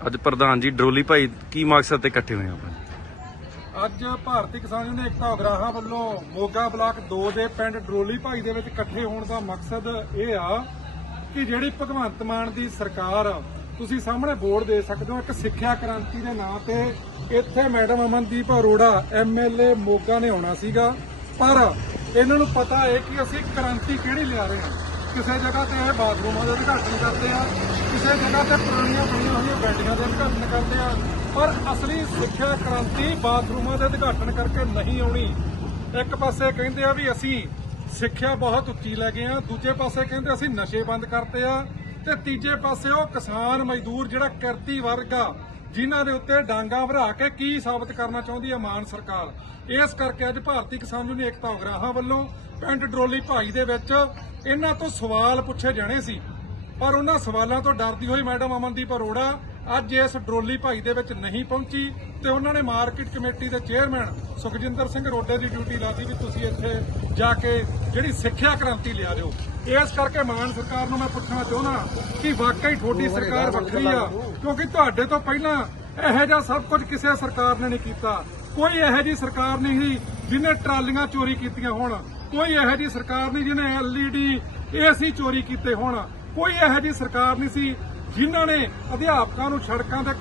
ਅੱਜ ਪ੍ਰਧਾਨ ਜੀ, ਡਰੋਲੀ ਭਾਈ, ਕੀ ਮਕਸਦ ਤੇ ਇਕੱਠੇ ਹੋਏ ਆਪਾਂ? ਅੱਜ ਭਾਰਤੀ ਕਿਸਾਨ ਯੂਨੀਅਨ ਏਕਤਾ ਉਗਰਾਹਾਂ ਵੱਲੋਂ ਮੋਗਾ ਬਲਾਕ 2 ਦੇ ਪਿੰਡ ਡਰੋਲੀ ਭਾਈ ਦੇ ਵਿੱਚ ਇਕੱਠੇ ਹੋਣ ਦਾ ਮਕਸਦ ਇਹ ਆ ਕਿ ਜਿਹੜੀ ਭਗਵੰਤ ਮਾਨ ਦੀ ਸਰਕਾਰ ਤੁਸੀਂ ਸਾਹਮਣੇ ਬੋਰਡ ਦੇ ਸਕਦੇ ਹੋ, ਇੱਕ ਸਿੱਖਿਆ ਕ੍ਰਾਂਤੀ ਦੇ ਨਾਂ ਤੇ ਇੱਥੇ ਮੈਡਮ ਅਮਨਦੀਪ ਅਰੋੜਾ ਐਮਐਲਏ ਮੋਗਾ ਨੇ ਆਉਣਾ ਸੀਗਾ। ਪਰ ਇਹਨਾਂ ਨੂੰ ਪਤਾ ਹੈ ਕਿ ਅਸੀਂ ਕ੍ਰਾਂਤੀ ਕਿਹੜੀ ਲਿਆ ਰਹੇ ਹਾਂ? ਕਿਸੇ ਜਗ੍ਹਾ ਤੇ ਇਹ ਬਾਥਰੂਮਾਂ ਦੇ ਉਦਘਾਟਨ ਕਰਦੇ ਆ, ਕਿਸੇ ਜਗ੍ਹਾ ਤੇ ਪੁਰਾਣੀਆਂ ਬਣੀਆਂ ਹੋਈਆਂ ਬਿਲਡਿੰਗਾਂ ਦੇ ਉਦਘਾਟਨ ਕਰਦੇ ਆ। ਪਰ ਅਸਲੀ ਸਿੱਖਿਆ ਕ੍ਰਾਂਤੀ ਬਾਥਰੂਮਾਂ ਦੇ ਉਦਘਾਟਨ ਕਰਕੇ ਨਹੀਂ ਆਉਣੀ। ਇੱਕ ਪਾਸੇ ਕਹਿੰਦੇ ਆ ਵੀ ਅਸੀਂ ਸਿੱਖਿਆ ਬਹੁਤ ਉੱਚੀ ਲੈ ਗਏ ਆ, ਦੂਜੇ ਪਾਸੇ ਕਹਿੰਦੇ ਅਸੀਂ ਨਸ਼ੇ ਬੰਦ ਕਰਤੇ ਆ, ਤੇ ਤੀਜੇ ਪਾਸੇ ਉਹ ਕਿਸਾਨ ਮਜ਼ਦੂਰ ਜਿਹੜਾ ਕਿਰਤੀ ਵਰਗ ਆ ਜਿਨ੍ਹਾਂ ਦੇ ਉੱਤੇ ਡਾਂਗਾ ਭਰਾ ਕੇ ਕੀ ਸਾਬਤ ਕਰਨਾ ਚਾਹੁੰਦੀ ਹੈ ਮਾਨ ਸਰਕਾਰ? ਇਸ ਕਰਕੇ ਅੱਜ ਭਾਰਤੀ ਕਿਸਾਨ ਯੂਨੀਅਨ ਏਕਤਾ ਉਗਰਾਹਾਂ ਵੱਲੋਂ ਪਿੰਡ ਡਰੋਲੀ ਭਾਈ ਦੇ ਵਿੱਚ ਇਹਨਾਂ ਤੋਂ ਸਵਾਲ ਪੁੱਛੇ ਜਾਣੇ ਸੀ। ਪਰ ਉਹਨਾਂ ਸਵਾਲਾਂ ਤੋਂ ਡਰਦੀ ਹੋਈ ਮੈਡਮ ਅਮਨਦੀਪ ਅਰੋੜਾ ਅੱਜ ਇਸ ਡਰੋਲੀ ਭਾਈ ਦੇ ਵਿੱਚ ਨਹੀਂ ਪਹੁੰਚੀ ਤੇ ਉਹਨਾਂ ਨੇ ਮਾਰਕੀਟ ਕਮੇਟੀ ਦੇ ਚੇਅਰਮੈਨ ਸੁਖਜਿੰਦਰ ਸਿੰਘ ਰੋਡੇ ਦੀ ਡਿਊਟੀ ਲਾਤੀ ਵੀ ਤੁਸੀਂ ਇੱਥੇ ਜਾ ਕੇ ਜਿਹੜੀ ਸਿੱਖਿਆ ਕ੍ਰਾਂਤੀ ਲਿਆ ਦਿਓ। ਇਸ ਕਰਕੇ ਮਾਨ ਸਰਕਾਰ ਨੂੰ ਮੈਂ ਪੁੱਛਣਾ ਚਾਹੁੰਦਾ ਕਿ ਵਾਕਈ ਤੁਹਾਡੀ ਸਰਕਾਰ ਵੱਖਰੀ ਆ ਕਿਉਂਕਿ ਤੁਹਾਡੇ ਤੋਂ ਪਹਿਲਾਂ ਇਹੋ ਜਿਹਾ ਸਭ ਕੁਝ ਕਿਸੇ ਸਰਕਾਰ ਨੇ ਨਹੀਂ ਕੀਤਾ। ਕੋਈ ਇਹੋ ਜਿਹੀ ਸਰਕਾਰ ਨਹੀਂ ਸੀ ਜਿਹਨੇ ਟਰਾਲੀਆਂ ਚੋਰੀ ਕੀਤੀਆਂ ਹੋਣ। ਕੋਈ ਇਹੋ ਜਿਹੀ ਸਰਕਾਰ ਨਹੀਂ ਜਿਹਨੇ ਐਲਈਡੀ ਏਸੀ ਚੋਰੀ ਕੀਤੇ ਹੋਣ। ਕੋਈ ਇਹੋ ਜਿਹੀ ਸਰਕਾਰ ਨਹੀਂ ਸੀ ਜਿਨ੍ਹਾਂ ਨੇ ਅਧਿਆਪਕਾਂ ਨੂੰ ਸੜਕਾਂ ਤੇ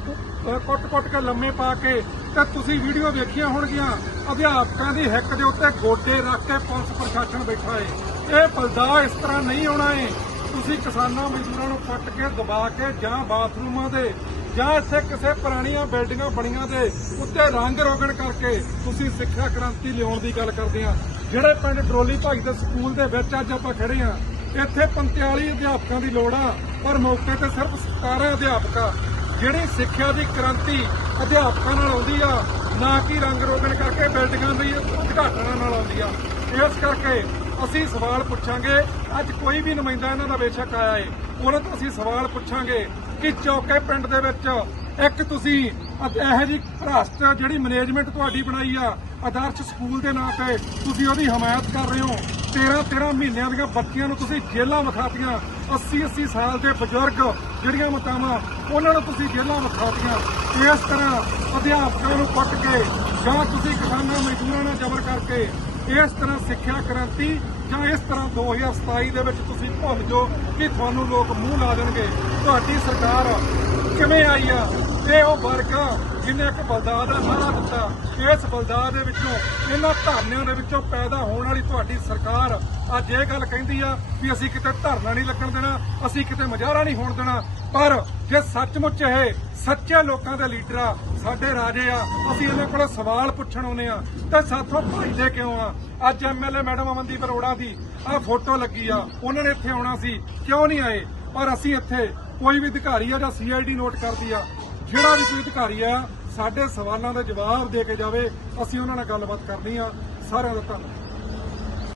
ਕੁੱਟ-ਕੁੱਟ ਕੇ ਲੰਮੇ ਪਾ ਕੇ ਤੇ ਤੁਸੀਂ ਵੀਡੀਓ ਵੇਖੀਆਂ ਹੋਣਗੀਆਂ ਅਧਿਆਪਕਾਂ ਦੀ ਹਿੱਕ ਦੇ ਉੱਤੇ ਗੋਡੇ ਰੱਖ ਕੇ ਪੁਲਿਸ ਪ੍ਰਸ਼ਾਸਨ ਬੈਠਾ ਏ। ਇਹ ਬਲਦਾ ਇਸ ਤਰ੍ਹਾਂ ਨਹੀਂ ਹੋਣਾ ਏ। ਤੁਸੀਂ ਕਿਸਾਨਾਂ, ਮਜ਼ਦੂਰਾਂ ਨੂੰ ਕੱਟ ਕੇ ਦਬਾ ਕੇ ਜਾਂ ਬਾਥਰੂਮਾਂ ਦੇ ਜਾਂ ਇੱਥੇ ਕਿਸੇ ਪੁਰਾਣੀਆਂ ਬਿਲਡਿੰਗਾਂ ਬਣੀਆਂ ਦੇ ਉੱਤੇ ਰੰਗ ਰੋਗਣ ਕਰਕੇ ਤੁਸੀਂ ਸਿੱਖਿਆ ਕ੍ਰਾਂਤੀ ਲਿਆਉਣ ਦੀ ਗੱਲ ਕਰਦੇ ਆ। ਜਿਹੜੇ ਪਿੰਡ ਡਰੋਲੀ ਭਾਈ ਦੇ ਸਕੂਲ ਦੇ ਵਿੱਚ ਅੱਜ ਆਪਾਂ ਖੜੇ ਆ, ਇੱਥੇ 45 ਅਧਿਆਪਕਾਂ ਦੀ ਲੋੜ ਆ, ਪਰ ਮੌਕੇ ਤੇ ਸਿਰਫ 17 ਅਧਿਆਪਕ ਆ ਜਿਹੜੀ ਸਿੱਖਿਆ ਦੀ ਕ੍ਰਾਂਤੀ ਅਧਿਆਪਕਾਂ ਨਾਲ ਆਉਂਦੀ ਆ, ਨਾ ਕਿ ਰੰਗ ਰੋਗਣ ਕਰਕੇ ਬਿਲਡਿੰਗਾਂ ਦੀ ਉਦਘਾਟਨਾਂ ਨਾਲ ਆਉਂਦੀ ਆ। ਇਸ ਕਰਕੇ ਅਸੀਂ ਸਵਾਲ ਪੁੱਛਾਂਗੇ, ਅੱਜ ਕੋਈ ਵੀ ਨੁਮਾਇੰਦਾ ਇਹਨਾਂ ਦਾ ਬੇਸ਼ੱਕ ਆਇਆ ਏ। ਉਹਨਾਂ ਤੋਂ ਅਸੀਂ ਸਵਾਲ ਪੁੱਛਾਂਗੇ ਕਿ ਚੌਕੇ ਪਿੰਡ ਦੇ ਵਿੱਚ ਇੱਕ ਤੁਸੀਂ ਅ- ਇਹੋ ਜੀ ਭ੍ਰਸ਼ਟ ਜਿਹੜੀ ਮੈਨੇਜਮੈਂਟ ਤੁਹਾਡੀ ਬਣਾਈ ਆ, ਆਦਰਸ਼ ਸਕੂਲ ਦੇ ਨਾਂ ਤੇ ਤੁਸੀਂ ਉਹਦੀ ਹਮਾਇਤ ਕਰ ਰਹੇ ਹੋ। 13 13 ਮਹੀਨਿਆਂ ਦੀਆਂ ਬੱਚੀਆਂ ਨੂੰ ਤੁਸੀਂ ਜੇਲ੍ਹਾਂ ਵਿਖਾਤੀਆਂ 80 80 ਸਾਲ ਦੇ ਬਜ਼ੁਰਗ ਜਿਹੜੀਆਂ ਮਤਾਵਾਂ, ਉਹਨਾਂ ਨੂੰ ਤੁਸੀਂ ਜੇਲ੍ਹਾਂ ਵਿਖਾਤੀਆਂ। ਇਸ ਤਰ੍ਹਾਂ ਅਧਿਆਪਕਾਂ ਨੂੰ ਪੱਟ ਕੇ ਜਾਂ ਤੁਸੀਂ ਕਿਸਾਨਾਂ, ਮਜ਼ਦੂਰਾਂ ਨਾਲ ਜ਼ਬਰ ਕਰਕੇ ਇਸ ਤਰ੍ਹਾਂ ਸਿੱਖਿਆ ਕ੍ਰਾਂਤੀ ਜਾਂ ਇਸ ਤਰ੍ਹਾਂ 2027 ਦੇ ਵਿੱਚ ਤੁਸੀਂ ਭੁੱਲ ਜਾਓ ਕਿ ਤੁਹਾਨੂੰ ਲੋਕ ਮੂੰਹ ਲਾ ਦੇਣਗੇ। ਤੁਹਾਡੀ ਸਰਕਾਰ ਕਿਵੇਂ ਆਈ ਆ? ਇਹ ਉਹ ਵਰਗ ਆ ਜਿਹਨੇ ਇੱਕ ਬਲਦਾਦ ਦਾ ਨਾਰਾ ਦਿੱਤਾ ਇਸ ਬਲਦਾਦ ਦੇ ਵਿੱਚੋਂ, ਇਹਨਾਂ ਧਰਨਿਆਂ ਦੇ ਵਿੱਚੋਂ ਪੈਦਾ ਹੋਣ ਵਾਲੀ ਤੁਹਾਡੀ ਸਰਕਾਰ ਅੱਜ ਇਹ ਗੱਲ ਕਹਿੰਦੀ ਆ ਵੀ ਅਸੀਂ ਕਿਤੇ ਧਰਨਾ ਨਹੀਂ ਲੱਗਣ ਦੇਣਾ, ਅਸੀਂ ਕਿਤੇ ਮੁਜ਼ਾਹਰਾ ਨਹੀਂ ਹੋਣ ਦੇਣਾ। ਪਰ ਜੇ ਸੱਚਮੁੱਚ ਇਹ ਸੱਚੇ ਲੋਕਾਂ ਦੇ ਲੀਡਰ ਆ, ਸਾਡੇ ਰਾਜੇ ਆ, ਅਸੀਂ ਇਹਨਾਂ ਕੋਲੋਂ ਸਵਾਲ ਪੁੱਛਣ ਆਉਨੇ ਆ, ਤੇ ਸਾਥੋਂ ਭਾਈਦੇ ਕਿਉਂ ਆ? ਅੱਜ ਐਮਐਲਏ ਮੈਡਮ ਅਮਨਦੀਪ ਅਰੋੜਾ ਦੀ ਆ ਫੋਟੋ ਲੱਗੀ ਆ, ਉਹਨਾਂ ਨੇ ਇੱਥੇ ਆਉਣਾ ਸੀ, ਕਿਉਂ ਨਹੀਂ ਆਏ? ਪਰ ਅਸੀਂ ਇੱਥੇ ਕੋਈ ਵੀ ਅਧਿਕਾਰੀ ਆ ਜਾਂ ਸੀਆਈਡੀ ਨੋਟ ਕਰਦੀ ਆ ਜਿਹੜਾ ਵੀ ਕੋਈ ਅਧਿਕਾਰੀ ਆ, ਸਾਡੇ ਸਵਾਲਾਂ ਦਾ ਜਵਾਬ ਦੇ ਕੇ ਜਾਵੇ, ਅਸੀਂ ਉਹਨਾਂ ਨਾਲ ਗੱਲਬਾਤ ਕਰਨੀ ਆ। ਸਾਰਿਆਂ ਦਾ ਧੰਨਵਾਦ।